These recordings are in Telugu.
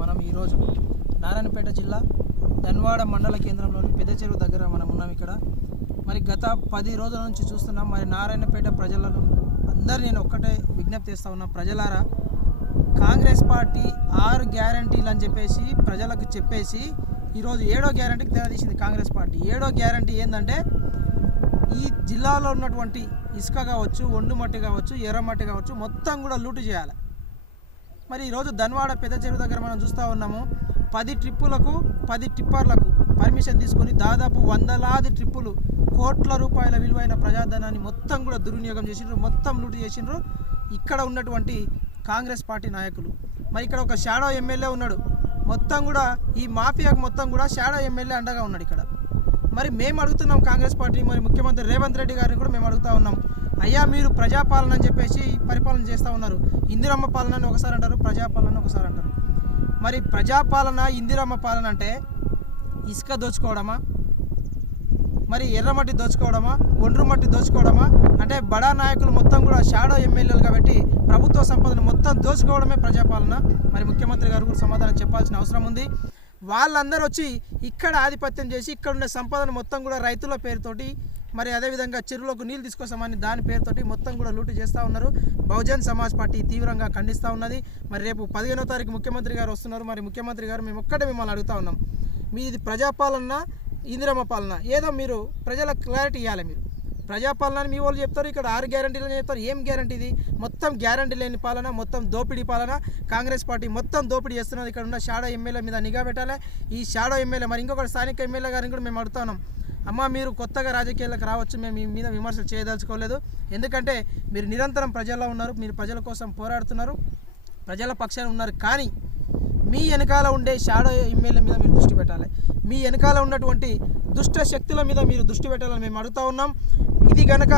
మనం ఈరోజు నారాయణపేట జిల్లా ధన్వాడ మండల కేంద్రంలోని పెద్ద చెరువు దగ్గర మనం ఉన్నాం ఇక్కడ. మరి గత పది రోజుల నుంచి చూస్తున్నాం మరి నారాయణపేట ప్రజలను అందరు నేను ఒక్కటే విజ్ఞప్తి చేస్తూ ఉన్నా ప్రజలారా కాంగ్రెస్ పార్టీ ఆరు గ్యారంటీలు అని చెప్పేసి ప్రజలకు చెప్పేసి ఈరోజు ఏడో గ్యారంటీకి తేదీసింది కాంగ్రెస్ పార్టీ. ఏడో గ్యారంటీ ఏంటంటే ఈ జిల్లాలో ఉన్నటువంటి ఇసుక కావచ్చు ఒండుమట్టి కావచ్చు ఎర్రమట్టి కావచ్చు మొత్తం కూడా లూటు చేయాలి. మరి ఈరోజు ధన్వాడ పెద్ద చెరువు దగ్గర మనం చూస్తూ ఉన్నాము. పది ట్రిప్పులకు పది టిప్పర్లకు పర్మిషన్ తీసుకొని దాదాపు వందలాది ట్రిప్పులు కోట్ల రూపాయల విలువైన ప్రజాధనాన్ని మొత్తం కూడా దుర్వినియోగం చేసిండ్రు మొత్తం లూటు చేసిండ్రు. ఇక్కడ ఉన్నటువంటి కాంగ్రెస్ పార్టీ నాయకులు. మరి ఇక్కడ ఒక షాడో ఎమ్మెల్యే ఉన్నాడు. మొత్తం కూడా ఈ మాఫియాకు మొత్తం కూడా షాడో ఎమ్మెల్యే అండగా ఉన్నాడు ఇక్కడ. మరి మేము అడుగుతున్నాం కాంగ్రెస్ పార్టీ మరి ముఖ్యమంత్రి రేవంత్ రెడ్డి గారిని కూడా మేము అడుగుతా ఉన్నాం. అయ్యా మీరు ప్రజాపాలన అని చెప్పేసి పరిపాలన చేస్తూ ఉన్నారు. ఇందిరమ్మ పాలన అని ఒకసారి అంటారు ప్రజాపాలన ఒకసారి అంటారు. మరి ప్రజాపాలన ఇందిరమ్మ పాలన అంటే ఇసుక దోచుకోవడమా? మరి ఎర్రమట్టి దోచుకోవడమా? ఒండ్రు మట్టి దోచుకోవడమా? అంటే బడా నాయకులు మొత్తం కూడా షాడో ఎమ్మెల్యేలుగా పెట్టి ప్రభుత్వ సంపదను మొత్తం దోచుకోవడమే ప్రజాపాలన. మరి ముఖ్యమంత్రి గారు కూడా సమాధానం చెప్పాల్సిన అవసరం ఉంది. వాళ్ళందరూ వచ్చి ఇక్కడ ఆధిపత్యం చేసి ఇక్కడ ఉండే సంపదను మొత్తం కూడా రైతుల పేరుతోటి మరి అదేవిధంగా చెరువులకు నీళ్ళు తీసుకొస్తామని దాని పేరుతోటి మొత్తం కూడా లూటు చేస్తూ ఉన్నారు. బహుజన్ సమాజ్ పార్టీ తీవ్రంగా ఖండిస్తూ ఉన్నది. మరి రేపు పదిహేనో తారీఖు ముఖ్యమంత్రి గారు వస్తున్నారు. మరి ముఖ్యమంత్రి గారు మేము ఒక్కటే మిమ్మల్ని అడుగుతా ఉన్నాం. మీది ప్రజాపాలన ఇందిరమ్మ పాలన. ఏదో మీరు ప్రజలకు క్లారిటీ ఇవ్వాలి మీరు. ప్రజాపాలన మీ వాళ్ళు చెప్తారు. ఇక్కడ ఆరు గ్యారంటీలు అని చెప్తారు. ఏం గ్యారంటీ ఇది? మొత్తం గ్యారంటీ లేని పాలన మొత్తం దోపిడీ పాలన. కాంగ్రెస్ పార్టీ మొత్తం దోపిడీ చేస్తున్నది. ఇక్కడ ఉన్న షాడో ఎమ్మెల్యే మీద నిఘా పెట్టాలి. ఈ షాడో ఎమ్మెల్యే మరి ఇంకొకటి స్థానిక ఎమ్మెల్యే గారిని కూడా మేము అడుగుతున్నాం అమ్మ మీరు కొత్తగా రాజకీయాలకు రావచ్చు మేము మీ మీద విమర్శలు చేయదలుచుకోలేదు. ఎందుకంటే మీరు నిరంతరం ప్రజల్లో ఉన్నారు మీరు ప్రజల కోసం పోరాడుతున్నారు ప్రజల పక్షాన ఉన్నారు. కానీ మీ వెనకాల ఉండే షాడో ఎమ్మెల్యే మీద మీరు దృష్టి పెట్టాలి. మీ వెనకాల ఉన్నటువంటి దుష్ట శక్తుల మీద మీరు దృష్టి పెట్టాలని మేము అడుగుతా ఉన్నాం. ఇది కనుక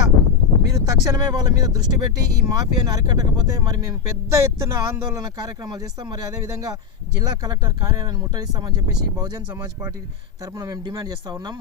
మీరు తక్షణమే వాళ్ళ మీద దృష్టి పెట్టి ఈ మాఫియాను అరికట్టకపోతే మరి మేము పెద్ద ఎత్తున ఆందోళన కార్యక్రమాలు చేస్తాం. మరి అదేవిధంగా జిల్లా కలెక్టర్ కార్యాలయాన్ని ముట్టడిస్తామని చెప్పేసి బహుజన్ సమాజ్ పార్టీ తరపున మేము డిమాండ్ చేస్తూ ఉన్నాం.